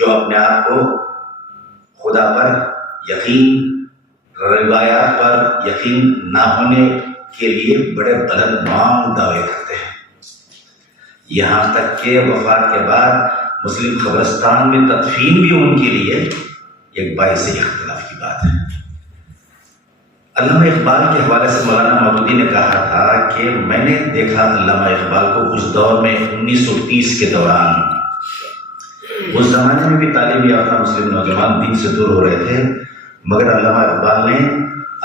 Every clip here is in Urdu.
جو اپنے آپ کو خدا پر یقین، روایات پر یقین نہ ہونے کے لیے بڑے بلند مانگ دعوے کرتے ہیں، یہاں تک کہ وفات کے بعد مسلم قبرستان میں تدفین بھی ان کے لیے ایک باعث اختلاف کی بات ہے۔ علامہ اقبال کے حوالے سے مولانا مودودی نے کہا تھا کہ میں نے دیکھا علامہ اقبال کو اس دور میں 1930 کے دوران، اس زمانے میں بھی تعلیم یافتہ مسلم نوجوان دین سے دور ہو رہے تھے، مگر علامہ اقبال نے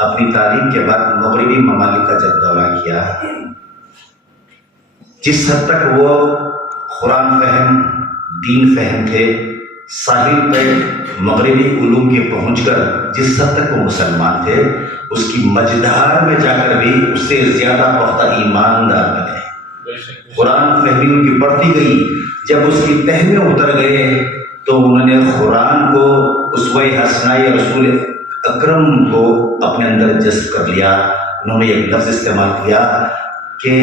اپنی تعلیم کے بعد مغربی ممالک کا جب دورہ کیا، جس حد تک وہ قرآن فہم، دین فہم تھے، ساحل پہ مغربی علوم کے پہنچ کر جس حد تک وہ مسلمان تھے، اس کی مجدھار میں جا کر بھی اس سے زیادہ پختہ ایماندار بنے۔ قرآن فہمی ان کی بڑھتی گئی، جب اس کی تہ میں اتر گئے تو انہوں نے قرآن کو، اسوہ حسنہ رسول اکرم کو اپنے اندر جذب کر لیا۔ انہوں نے ایک لفظ استعمال کیا کہ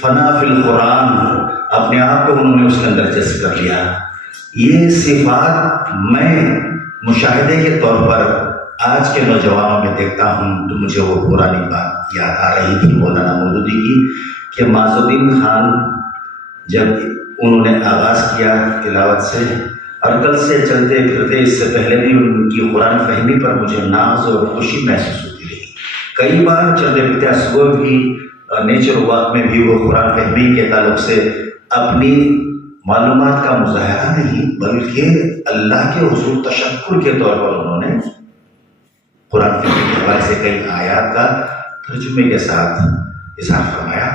فنا فی القرآن، اپنے آپ کو انہوں نے اس کے اندر جذب کر لیا۔ یہ صفات میں مشاہدے کے طور پر آج کے نوجوانوں میں دیکھتا ہوں تو مجھے وہ پرانی بات یاد آ رہی تھی مولانا مودودی کی، کہ معز الدین خان جب انہوں نے آغاز کیا تلاوت سے، ارکل سے چلتے پھرتے، اس سے پہلے بھی ان کی قرآن فہمی پر مجھے ناز اور خوشی محسوس ہوتی رہی۔ کئی بار چلتے پھرتے صبح بھی نیچر واک میں بھی وہ قرآن فہمی کے تعلق سے اپنی معلومات کا مظاہرہ نہیں بلکہ اللہ کے حضور تشکر کے طور پر انہوں نے قرآن فہمی کے حوالے سے کئی آیات کا ترجمے کے ساتھ اظہار فرمایا۔